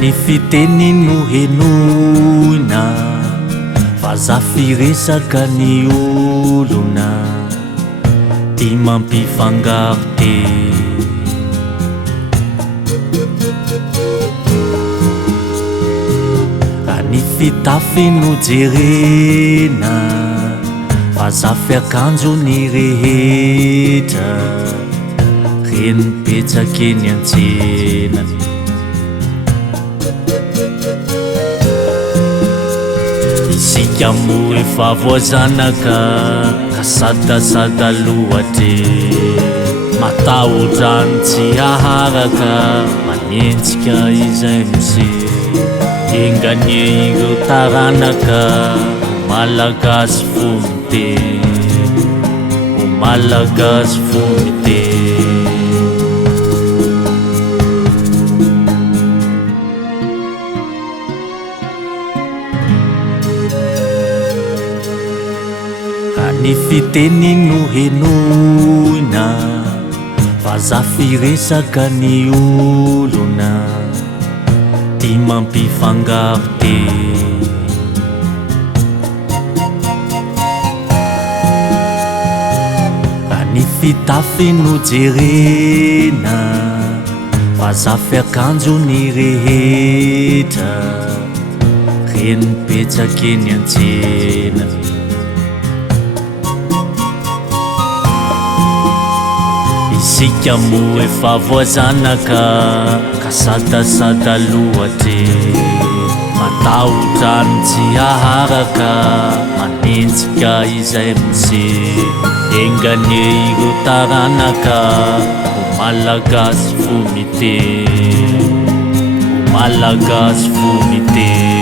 Ny fiteny no henoina vaza firesaka ny olona ty mampifangaro te. Raha ny fitafy no jerena vaza fiakanjo ny rehetra reny petsaka eny an-tsena. Isika mo efa voazanaka ka sadasada lohatry matahodrano tsy haharaka manenjika izay miseho enganie ireo taranaka ho malagasy fomiteny ho malagasy fomiteny. Ny fiteny no henoina vaza firesaka ny olona ty mampifangaro te. Raha ny fitafy no jerena vaza fiakanjo ny rehetra reny petsaka eny an-tsena. Isika mo efa voazanaka ka sadasada lohatry matahodrano tsy haharaka manenjika izay miseho enganie ireo taranaka ho malagasy fomiteny ho malagasy fomiteny.